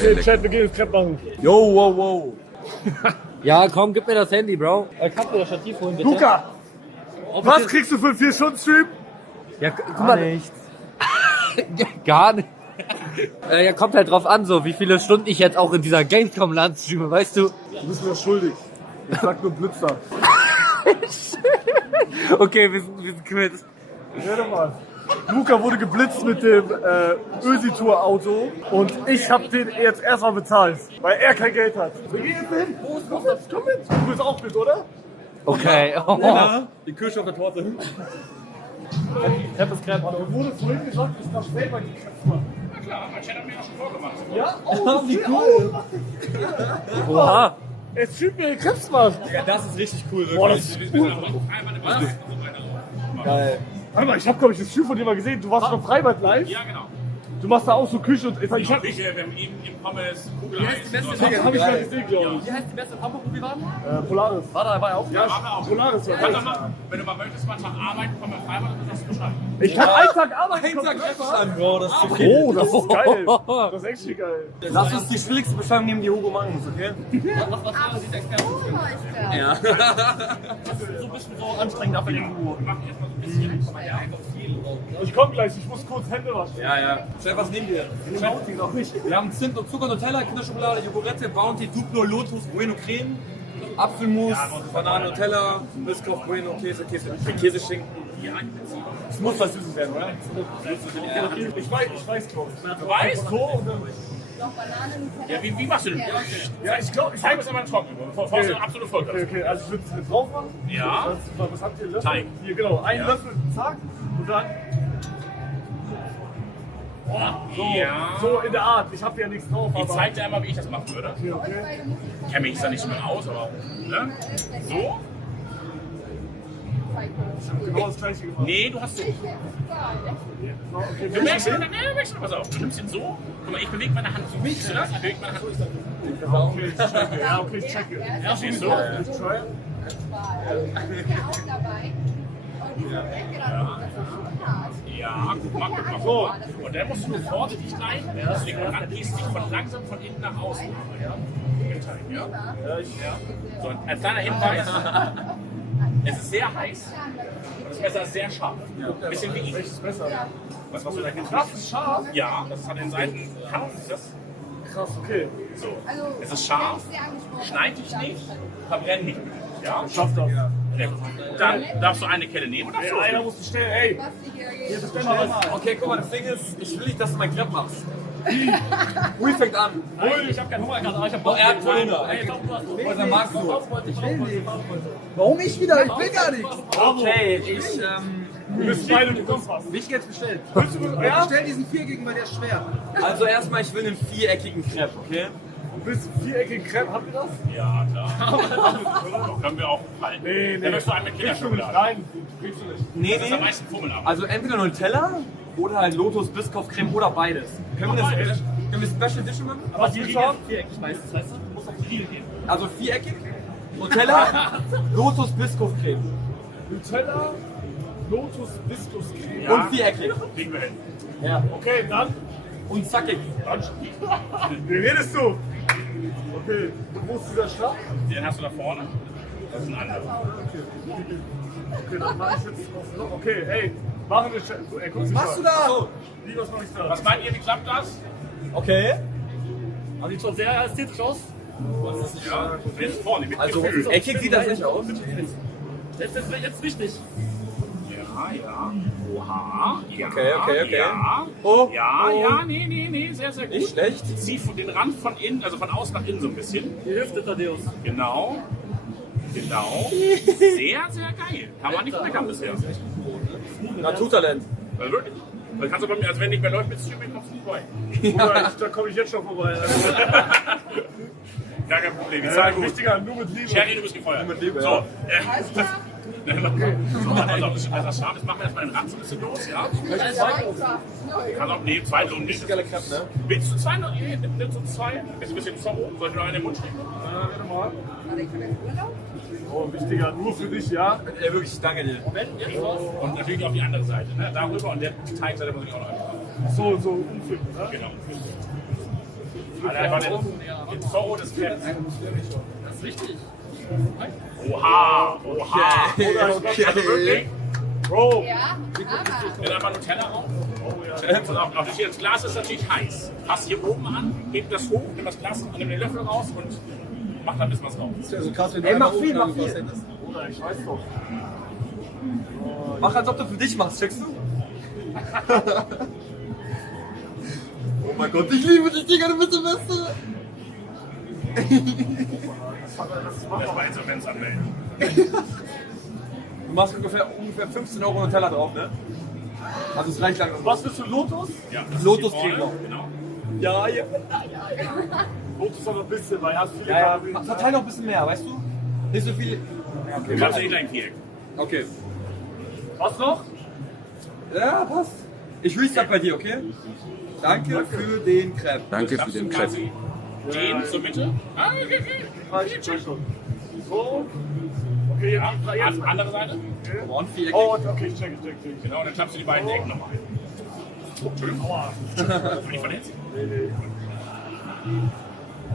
Okay, Chat, wir gehen jetzt Crepe machen. Yo, wow, wow. Ja, komm, gib mir das Handy, Bro. Kannst du das Stativ holen, bitte? Luca, was kriegst du für einen 4-Stunden-Stream? Ja, guck mal. Nichts. Gar nicht. Ja, kommt halt drauf an, so wie viele Stunden ich jetzt auch in dieser Gamescom-Land streame, weißt du? Du bist mir schuldig. Ich sag nur Blitzer. Okay, wir sind quitt. Hör doch mal. Luca wurde geblitzt mit dem Ösi-Tour-Auto und ich hab den jetzt erstmal bezahlt, weil er kein Geld hat. Wir gehen jetzt hin. Wo ist das? Komm mit. Du bist auch mit, oder? Okay. Oh. Ja, die Kirsche auf der Torte. Crepe ist Crepe. Aber wurde vorhin gesagt, ich darf selber die Crepe machen. Na klar, mein Chat hat mir ja schon vorgemacht. Ja? Oh, wie cool. Oha. Er streamt mir Crepes macht. Ja, das ist richtig cool, wirklich. Boah, das ist cool. Geil. Warte mal, ich hab glaube ich das Stream von dir mal gesehen. Du warst beim Freibad live. Ja, genau. Du machst da auch so Küche und ich hab Küche, wir haben eben im Pommes, Kugel hab ich mal gesehen, glaube ich. Wie heißt die beste in Hamburg, wo wir waren? Polaris. War da dabei auch? Ja, Polaris war Kannst das. du mal, wenn du mal möchtest, mal Tag arbeiten, komm mal Freibad und das Bescheid. Ich kann einen Tag arbeiten. Ein komm, Tag Crepe Apps an. an, Bro, das ist zu viel. Oh, das ist geil. Das ist echt viel geil. Lass uns die schwierigste Beschreibung nehmen, die Hugo machen muss, okay? Ja. So ein bisschen so anstrengend ab in den Hugo. Wir machen erstmal so ein bisschen, guck mal, ja, einfach viel. Ich komm gleich, ich muss kurz Hände waschen. Ja, ja. Chef, was nehmen wir? Bounty noch nicht. Wir haben Zimt und Zucker, Nutella, Kinderschokolade, Joghurette, Bounty, Duplo, Lotus, Bueno Creme, Apfelmus, Banane, Nutella, Biscoff, Bueno, Käse, Käseschinken. Es muss was Süßes werden, oder? Ich weiß, glaube ich. Du weißt? So und dann. Ja, wie machst du denn? Ja, ich glaube, Zeig uns einmal trocken, bevor es absolut voll Okay, okay, also ich würde es jetzt drauf machen. Ja. Was habt ihr? Löffel? Teig. Hier, genau. Einen Löffel, zack. Und dann. So, Ja. so in der Art. Ich habe ja nichts drauf. Ich Aber zeig dir einmal, wie ich das machen würde. okay, okay. Ich kenne mich da nicht so mit aus, aber. Ne? So? Genau das gleiche gemacht. Nee, du hast so. Okay, Du merkst schon, pass auf. Du nimmst ihn so. Guck mal, ich bewege meine Hand so. Siehst du das? Ich bewege meine Hand so. okay, ich checke. Ja, okay, ich checke. Ja, siehst du? Ich try. Ja, guck mal. So. Und dann musst du nur vorsichtig bleiben, deswegen rangehst, dich von langsam von innen nach außen. Ja? Ja? So, als kleiner Hinweis, es ist sehr heiß und das Messer ist sehr scharf. Ein bisschen wie ich. Welches besser? Was machst du da hinten? Das ist scharf. Ja, das hat den Seiten. Ist das? Krass, okay. So. Es ist scharf, schneid dich nicht, verbrenn nicht. Ja? Schaff das. Sehr gut. Dann darfst du eine Kelle nehmen oder Ey, so. einer muss bestellen. Ey, hier bestell mal was. Okay, guck mal, das Ding ist, ich will nicht, dass du mein Crepe machst. Ui fängt an. Ich hab keinen Hunger gerade, aber ich hab Oh, er hat Hunger. Und dann magst du. Warum ich wieder? Ich will gar nichts. Okay, Du bist beide mit uns was. Mich jetzt bestellt. Willst du ja? Bestell diesen viereckigen, weil der ist schwer. Also erstmal, ich will einen viereckigen Crepe, okay? Du bist viereckig Crepe. Habt ihr das? Ja, klar. Können wir auch halten. Nee, Dann möchtest du einen mit Kriegst du nicht. Kinderschokolade. Nein, kriegst du nicht. Nee, Das ist am meisten Fummel ab. Also entweder Nutella oder halt Lotus, Biscoff, Creme oder beides. Können wir Special Edition machen? Aber die Riegel. viereckig meistens, weißt du? Du musst auf die Riegel gehen. Also viereckig, Nutella, Lotus, Biscoff, Creme. Nutella, Lotus, Biskus, Creme. Ja. Und viereckig. Kriegen wir hin. Ja. Okay, dann. Und zackig. Wie redest du? Okay, wo ist dieser Stab? Den hast du da vorne. Das ist ein anderer. Okay, dann mach ich jetzt auf Loch. Okay, ey, machen wir. Ey, guck Was machst du da? So, Wie, was mach ich da? Was meint ihr, wie klappt das? okay. Aber sieht schon sehr ästhetisch aus. Ja, jetzt vorne mit Also Gefühl. eckig sieht das nicht aus. Das ist jetzt wichtig. Ja. Oha. Ja. Okay. Ja. Oh, Ja, oh. ja, nee, sehr, sehr gut. Nicht schlecht. Zieh den Rand von innen, also von außen nach innen so ein bisschen. Die Hüfte, Thaddeus. Genau. Sehr, sehr geil. Kann man nicht meckern bisher. Naturtalent. Also wirklich. Dann kannst du bei mir, also wenn nicht mehr läuft mit Streaming, kommst du nicht bei. Bruder, da komme ich jetzt schon vorbei. Gar kein Problem. Ich zahle gut. Wichtiger, nur mit Liebe. Cherry, du bist gefeuert. Mit Liebe, So, ja. so, also, als das scharf ist, machen wir erstmal den Rand so ein bisschen los, ja? Kann auch, nee, zwei Lohn nicht. Geile Crepe, ne? Willst du zwei noch? Nimmst du zwei? Ist ein bisschen Zorro? Soll ich noch einen in den Mund stecken? Warte mal. Oh, wichtiger, nur für dich, ja? Ey, wirklich, danke dir. Und natürlich auf die andere Seite, ne? Darüber und der Teigseite muss ich auch noch einmal. So umfüllen, ne? Genau. Alter, einfach den Zorro des Crepes. Das ist richtig. Oha, oha. Okay. Also wirklich, Bro, Ja, nimm einfach Nutella rauf. Und auch das hier ins Glas ist natürlich heiß. Fass hier oben an, heb das hoch, nimm das Glas, nimm den Löffel raus und mach da ein bisschen was drauf. Das wäre so krass, wenn du Ey, einmal mach viel, oben mach angefasst viel. hättest. Bruder, ich weiß doch. Mach, als ob du für dich machst, checkst du? Oh mein Gott, ich liebe dich, Digga, du bist der Beste. Das war Insolvenz anmelden. Du machst ungefähr 15 Euro Nutella drauf, ne? Also es reicht langsam. Was bist du, Lotus? Ja, das ist Lotus hier vorne, Creme. Genau. Ja, ja. Lotus aber ein bisschen, weil er hat viele Ja, Kalorien. verteil noch ein bisschen mehr, weißt du? Nicht so viel. Du kannst nicht gleich ein Viereck. Okay. Was noch? Ja, passt. Ich restart bei dir, okay? Danke für den Crepe. Danke für Klappst den du Crepe. quasi den zur Mitte. Ah, okay. Ich check schon. So. Okay, Ja, jetzt. andere Seite. Und viereckig. Oh, okay, ich check. Genau, dann klappst du die beiden Ecken nochmal ein. Oh, Entschuldigung. Aua. Bin ich verletzt?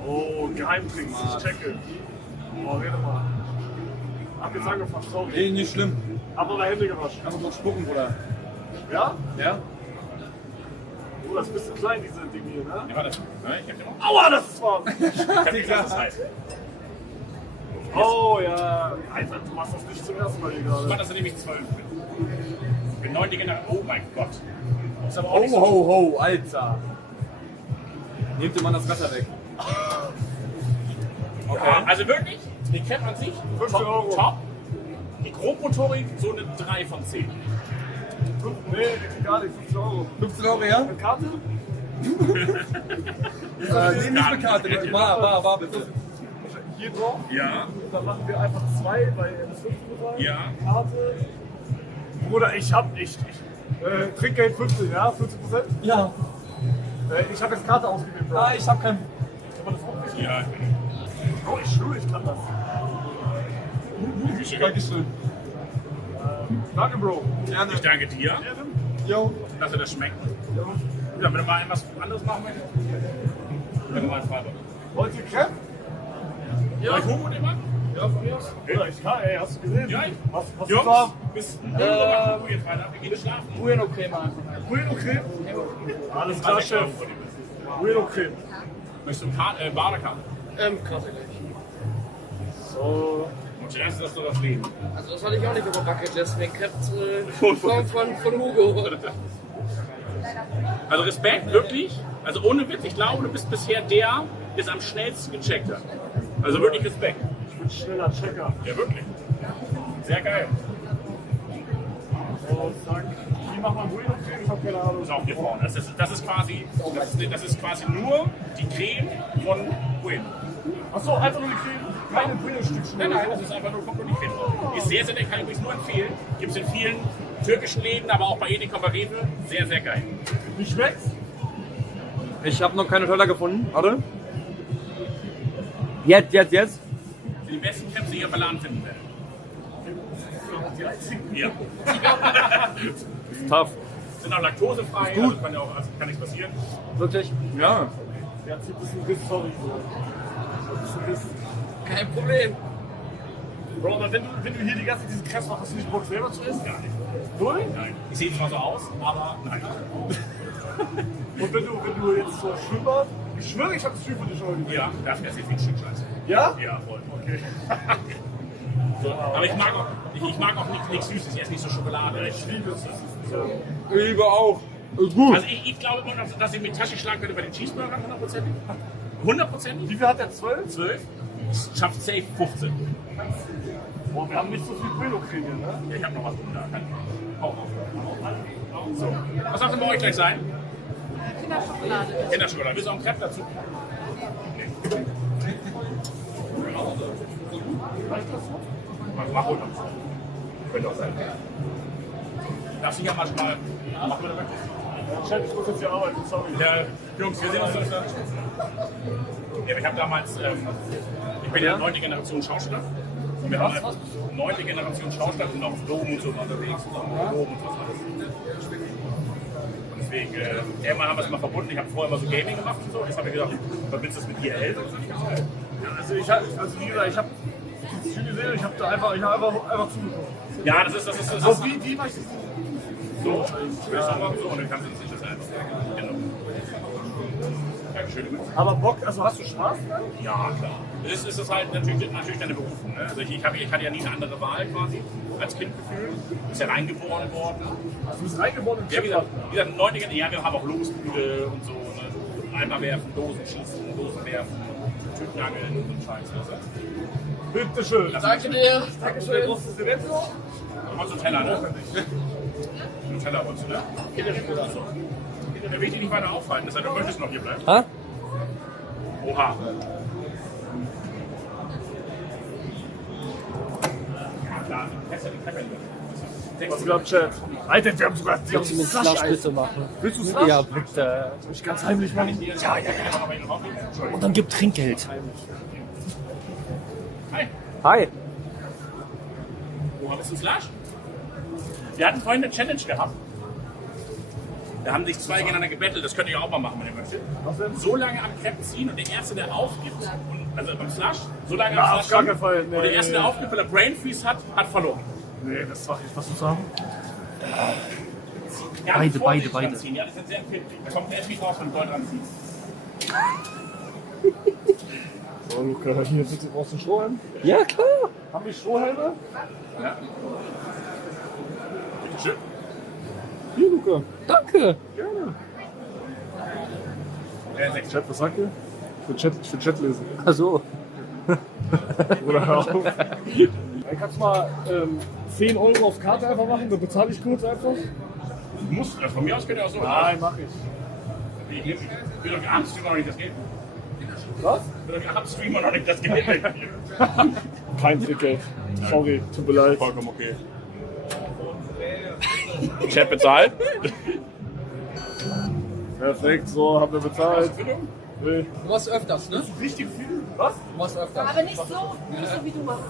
Oh, Geheimtricks, ich checke. Oh, rede mal. Hab jetzt angefangen, sorry. Nee, nicht schlimm. Hab aber Hände gewaschen. Einfach nur spucken, Bruder. Ja? Ja? Oh, das ist ein bisschen klein, diese Dinge hier, ne? Ja, warte. Nein, ich hab den auch. Aua, das ist warm. Ich hab gesagt, das ist heiß. Oh, ja. Alter, du machst das nicht zum ersten Mal hier Ich mach gerade. das, seitdem ich 12 bin. Ich bin 9. Generation. Oh mein Gott. Das ist aber auch Ho, nicht so. ho, ho, Alter. Nehmt dem Mann das Messer weg. Okay. Also wirklich, die Crepe an sich, 15 Euro. top. Die Grobmotorik, so eine 3 von 10. Nee, gar nicht, 15 Euro. 15 Euro, ja? Eine Karte? Nee, nicht mit Karte. Bar, bitte. Hier drauf. Ja, Dann machen wir einfach 2, weil er ist 15 bezahlt. ja. Karte. Bruder, ich hab nicht. Trinkgeld 15, ja? 15%? Ja. Ich hab jetzt Karte ausgegeben, Bro. Ah, ich hab kein. Aber das ist auch wichtig. Ja, Oh, ich schwöre, ich kann das. Dankeschön. Danke, Bro. Gerne. ich danke dir, Jo. dass dir das schmeckt. Ja, wenn du mal was anderes machen möchtest, dann mal Farbe. Wollt ihr Crepe? Soll ich Homo nehmen? Ja, von mir aus. Ja, ich kann, ey, hast du gesehen? Ja, Was Jungs, du da? bis 0 Uhr machen wir jetzt weiter. Wir gehen schlafen. Bueno Creme einfach. Bueno Creme? Alles klar, Chef. Bueno Creme. Möchtest du Badekarte? Karte gleich. So. Und zuerst ist das doch das Leben. Also das hatte ich auch nicht auf der Bucketlist. Mir Crepe von Hugo. Also Respekt, wirklich. Also ohne Witz, ich glaube, du bist bisher der es am schnellsten gecheckt hat. Also wirklich Respekt. Ich bin schneller Checker. Ja, wirklich. Sehr geil. So, zack. Wie macht man Bueno Creme? Ich hab keine Ahnung. Das ist auch hier vorne. Das ist quasi nur die Creme von Bueno. Achso, einfach nur die Creme. Keine Bueno-Stückchen. Nein, das ist einfach nur komplett die Creme. Ist sehr, sehr lecker, kann ich übrigens nur empfehlen. Gibt es in vielen türkischen Läden, aber auch bei Edeka und Rewe. Sehr, sehr geil. Wie schmeckt's? Ich habe noch keine Teller gefunden. Warte. Jetzt. Sind die besten Crepes, die ihr verladen finden werdet. Die einzigen. Ja. Tough. Sind auch laktosefrei, also kann ja auch kann nichts passieren. Wirklich? Ja. Ja, zieht ein bisschen Riss, sorry. Ein bisschen Riss. Kein Problem. Bro, aber wenn du hier die ganze Zeit diesen Kress machst, hast du nicht Bock selber zu essen? Gar nicht. Null? Nein. Ich sehe zwar so aus, aber nein. Und wenn du jetzt so Schwimmbad, ich schwöre, ich habe das Gefühl von dir schon gesehen. Ja, dafür ist jetzt viel Scheiße. Ja? Ja, voll. Okay. So, aber ich mag auch nichts Süßes, ich esse nicht so Schokolade. Ich liebe es. Ich liebe auch. Ist gut. Also ich glaube immer noch, dass ich mit Tasche schlagen könnte bei den Cheeseburgern 100%. 100%? Wie viel hat der? 12? 12? Ich schafft safe 15. Boah, wir haben nicht so viel Bueno-Creme, ne? Ja, ich habe noch was da. Auch auf. So. Was soll denn bei euch gleich sein? Kinderschokolade. Kinderschokolade. Willst du auch einen Crepe dazu? Mach ruhig noch. Könnte auch sein. Darfst du ja manchmal. Mach mal damit. Chef, ich muss jetzt hier arbeiten, sorry. Ja, Jungs, wir sehen uns dann. Ja, ich habe damals, ich bin ja 9. Generation Schauspieler. Und wir haben 9. Generation Schauspieler und auch auf Dom und so unterwegs. Und auch Dom und was alles. Und Deswegen, irgendwann haben wir es mal verbunden. Ich habe vorher immer so Gaming gemacht und so. Jetzt habe ich gedacht, verbindest du das mit IRL? Das ist nicht geil. Also wie gesagt, ich habe das Spiel gesehen und ich habe einfach zugeguckt. Ja, das ist So wie war ich das? so. Ich will es auch machen so und dann kannst du das nicht einfach sagen. Genau. Dankeschön. Aber Bock, also hast du Spaß? Ja, klar. Das ist halt natürlich deine Berufung. Ne? Also ich hatte ja nie eine andere Wahl quasi als Kind gefühlt. Ist ja reingeboren worden. Du bist reingeboren im Ja, wie gesagt, im 9. Jahr, wir haben auch Losbühle und so. Ne? Eimer werfen, Dosen schießen, Dosen werfen, Tüten angeln und so Scheiß. Also. Bitte schön. Danke dir. Dankeschön. Großes Event noch? Du wolltest einen Teller, ne? Einen Teller wolltest du, ne? Achso. Da will ich dich nicht weiter aufhalten, deshalb du möchtest noch hier bleiben. Ha? Oha. Ja, klar. Fährst ja die Treppe nicht. Was glaubt Chat? Alter, wir haben sogar Kannst du mir einen Slush bitte machen? Willst du Slush? Ja, bitte. Soll ich ganz heimlich machen? Ja. Und dann gib Trinkgeld. Hi. Hi. Wo haben wir einen Slash? Wir hatten vorhin eine Challenge gehabt. Da haben sich zwei gegeneinander gebettelt. Das könnt ihr auch mal machen, wenn ihr möchtet. Was denn? So lange am Crepe ziehen und der Erste, der aufgibt, also beim Slush, so lange Na, am auf gar Slush keinen Fall. und der Erste, der aufgibt, weil er Brain Freeze hat verloren. Nee, das sag ich. Was du sagen? Ja, Beide, Vorsicht beide. dran ziehen. Ja, das ist sehr empfindlich. Da kommt erst nicht raus, wenn du doll dran ziehst. So, Luca, hier bitte brauchst du einen Strohhalm? Ja, klar. Haben wir Strohhalme? Ja. Bitte schön. Hier, Luca. Danke. Gerne. Sechs. Chat, was sagt ihr? Ich will Chat lesen. Ach so. Oder hör auf. Dann kannst du mal 10 Euro auf Karte einfach machen, dann bezahle ich kurz einfach. Du musst das von mir aus könnt ihr auch so Nein, mach ich. Ich will doch abends noch nicht das Geld. Was? Ich will doch abends noch nicht das Geld. Kein Trickgeld. Sorry, tut mir leid. Vollkommen okay. Chat bezahlt. Perfekt, so haben wir bezahlt. Nee. Du machst öfters, ne? Richtig viel? Was? Du machst öfters. Aber nicht so wie du machst.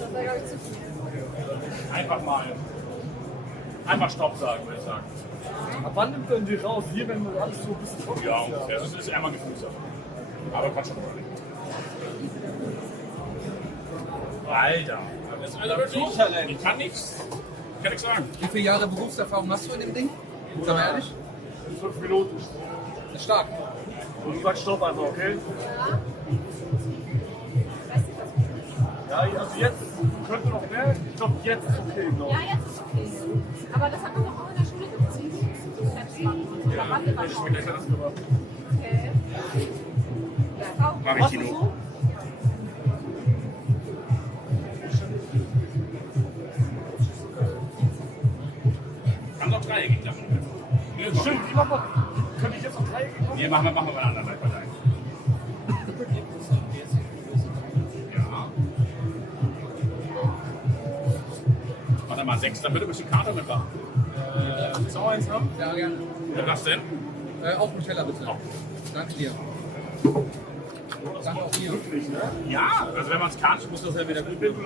Das wäre gar nicht zu viel. Einfach Stopp sagen, würde ich sagen. Ab wann nimmt denn die raus? Hier, wenn das alles so ein bisschen trocken Ja, ist. ungefähr. Das ist einmal Gefühlssache. Aber kann schon mal. Alter. Das ist Alter, wirklich. Ich kann nichts. Ich kann nichts sagen. Wie viele Jahre Berufserfahrung hast du in dem Ding? Sag mal ehrlich. 5 Minuten. Das ist stark. Und du sagst Stopp einfach, okay? Ja, also jetzt könnte noch mehr. Ich glaube, jetzt ist okay, glaube Ja, ich. jetzt ist okay. Aber das hat man doch auch in der Schule gezogen. Selbst machen. Oder Wandel Ich bin gleich das gemacht. Okay. Ja, auch. Mach ich Tino. Kann doch Dreiecke klappen. Stimmt, wie machen wir? Könnte ich jetzt noch 3 machen? Nee, machen wir bei einer anderen Partei. Ja. Warte mal, 6, dann bitte ein bisschen Karte mitmachen. Willst du auch eins haben? Ja, gerne. Ja, was denn? Auch Nutella bitte. Danke dir. Danke auch dir. Ja, also wenn man es kann, muss das ja wieder gut werden.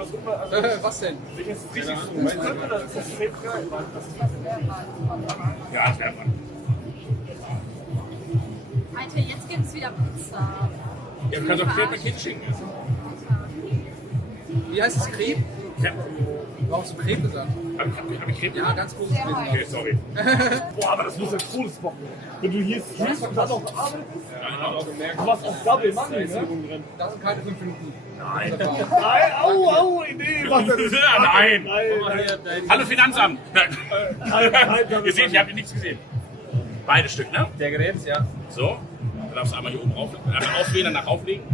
Was denn? Ich jetzt richtig so. Meinst du, das ist safe geil? Ja, das wäre man. Alter, jetzt gibt's wieder Pizza. Ja, du kannst auch Pakete schicken. Wie heißt es? Crepe? Ja. Brauchst du Crepe gesagt? Hab ich Crepe? Ja, ganz großes Crepe. Okay, sorry. Boah, aber das muss ja Todesbocken. Wenn du hier streamst und dann auf Arbeit bist, Ja, du hast auch Double Money, ne? Das sind keine 5 Minuten. Nein, au, nee, was denn? Nein. Nein. Hallo Finanzamt. Halt, Ihr seht, ihr habt hier nichts gesehen. Beide Stück, ne? Der Gerät, ja. So. Dann darfst du einmal hier oben rauf, einmal auswählen, danach auflegen.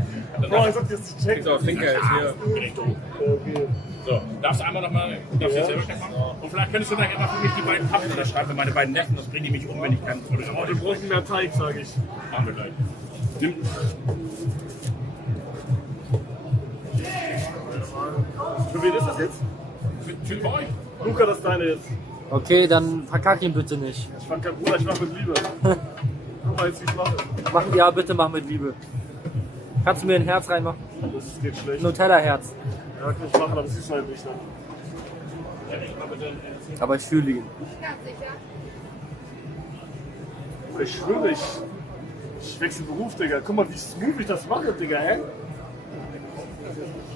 Dann Bro, ich sag dir, das ist check. So, Finker ist hier. direkt hoch. Okay. So, darfst du einmal nochmal, darfst du jetzt selber machen? Und vielleicht könntest du dann immer für mich die beiden Pappen unterschreiben, für meine beiden Neffen, das bringen die mich um, wenn ich keinen Foto Oh, die brauchen mehr Teig, sag ich. Machen wir gleich. Nimm. Für wen ist das jetzt? Für euch. Luca, das ist deine jetzt. Okay, dann verkack ihn bitte nicht. Ich fand kein Bruder, ich mach mit Liebe. Guck mal jetzt, wie ich mache. Ja, bitte mach mit Liebe. Kannst du mir ein Herz reinmachen? Das geht schlecht. Nutella-Herz. Ja, kann ich machen, aber das ist halt nicht dann. Aber ich fühle ihn. Ganz sicher. Ich schwöre, ich wechsle Beruf, Digga. Guck mal, wie smooth ich das mache, Digga, hä?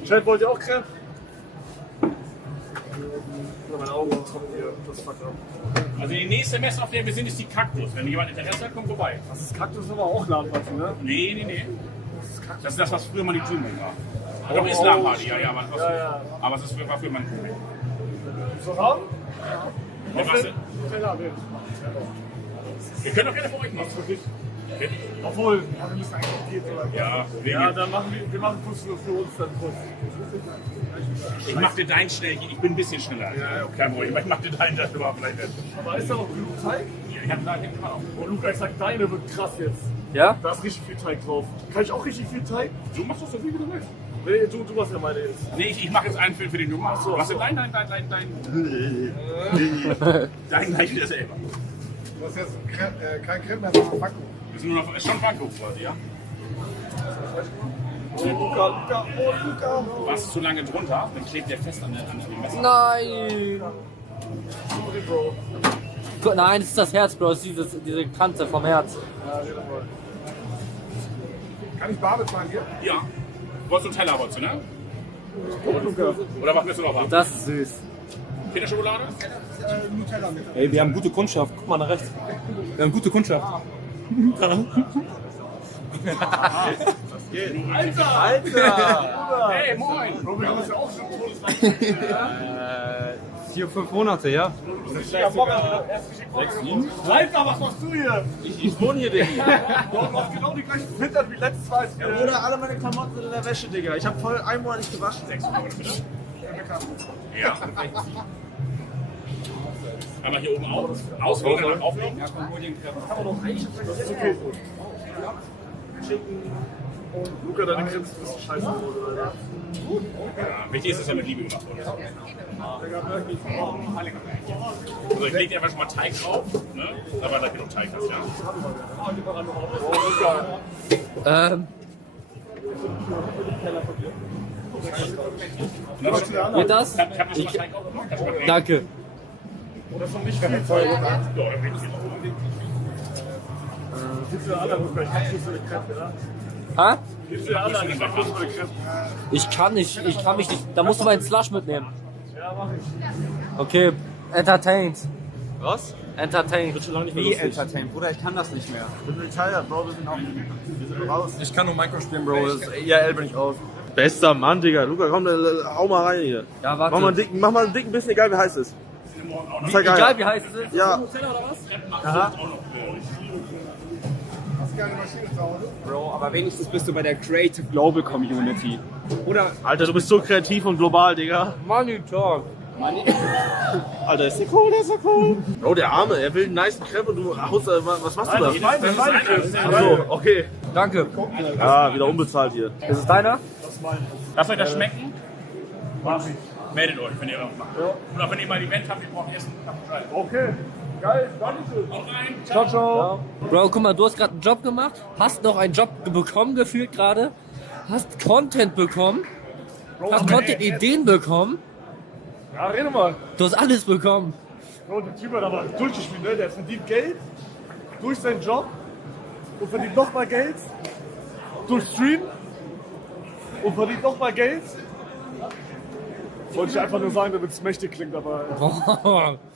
Chat, wollt ihr auch Crepe? Meine Augen kommen hier, das fuckt ab. Also die nächste Messe, auf der wir sind, ist die Kaktus. Wenn jemand Interesse hat, kommt vorbei. Das ist Kaktus aber auch Ladenparty, ne? Nee. Das ist das, was früher mal die Dreaming war. Doch, ist Ladenparty, ja. Aber es war früher mal die Dreaming. So Raum? Wir können doch gerne für euch machen. Obwohl, wir müssen eigentlich gehen, oder? Ja, Dann machen wir machen kurz für uns dann kurz. ich mach dir deinen schnell. Ich bin ein bisschen schneller. Ja, okay. Kein Problem. Ich mach dir deinen, das war vielleicht nicht. Aber ist da noch genug Teig? Ja, ich hab da immer noch. Oh, Luca, ich sag, deine wird krass jetzt. Ja? Da ist richtig viel Teig drauf. Kann ich auch richtig viel Teig? Du machst das so viel, wie du willst. Nee, du machst ja meine jetzt. Nee, ich mach jetzt einen für den Jungen. so, Was so. ist dein gleich wieder selber. Du hast jetzt kein Creme mehr, sondern Pfannkuchen. Das ist nur noch, ist schon Pfannkuchen quasi, ja? Oh, Luca. Was zu lange drunter, dann klebt der fest an dem Messer. Nein! Sorry, Bro. Nein, das ist das Herz, Bro. Das ist diese Kante vom Herz. Ja, rede mal. Kann ich bar bezahlen hier? Ja. Wolltest du einen Teller, wolltest du, ne? Oh, Luca. Oder was willst du noch haben? Das ist süß. Kinderschokolade? Nutella mit. Ey, wir haben gute Kundschaft. Guck mal nach rechts. Wir haben gute Kundschaft. Alter! Hey, moin! Bro, wir haben uns ja auch schon todeslang. 4-5 Monate, ja. Alter, was machst du hier? Ich wohne hier, Digga. Du hast genau die gleichen Filter wie letztes Mal. als wir- Bruder, alle meine Klamotten sind in der Wäsche, Digga. Ich hab voll einen Monat nicht gewaschen. 6 Euro bitte. Ja. Einmal hier oben auswählen und aufnehmen. Das ist okay so. Und Luca, deine Creme ist ein bisschen scheiße geworden, Alter. Ja, wichtig ist, dass er mit Liebe gemacht wurde. Also ich leg dir einfach schon mal Teig drauf, ne? Aber da genug Teig hast, ja. Geht das? Ich hab dir schon mal Teig aufgemacht. Das schmeckt Danke. Das ist noch nicht viel Zeug. Ja, dann bringt es Gibst du der anderen, Luca? Ich hab Schluss für die Creme, ja? Ha? Gibst du der anderen, ich hab Schluss für die Creme. Ich kann mich nicht. Da musst du meinen Slush mitnehmen. Ja, mach ich. Okay, entertained. Was? Entertained. Wie entertained, Bruder, ich kann das nicht mehr. Wir sind Italiener, Bro. Wir sind raus. Ich kann nur Minecraft spielen, Bro. IRL bin ich raus. Bester Mann, Digga. Luca, komm, hau mal rein hier. Ja, warte. Mach mal einen dicken bisschen, egal wie heiß es ist. Das ist Egal wie heiß es ist. Ja, Bro, aber wenigstens bist du bei der Creative Global Community. Oder? Alter, du bist so kreativ und global, Digga. Money Talk. Alter, ist der cool. Bro, der Arme, er will einen nice Crepe und du haust, was machst du da? Meine Creme. Achso, okay. Danke. Ja, wieder unbezahlt hier. Ist es deiner? Lasst euch das schmecken. Meldet euch, wenn ihr was macht. Oder wenn ihr mal ein Event habt, ihr braucht Essen. Okay. Geil, danke schön. Haut rein. Ciao, ciao. Bro, guck mal, du hast gerade einen Job gemacht, hast noch einen Job bekommen gefühlt gerade, hast Content bekommen, hast Content-Ideen bekommen, Ja, rede mal. du hast alles bekommen. Bro, der Typ hat aber durchgespielt, ne? Der verdient Geld durch seinen Job und verdient nochmal Geld durch Stream und verdient nochmal Geld. Wollte ich einfach nur sagen, damit es mächtig klingt, aber...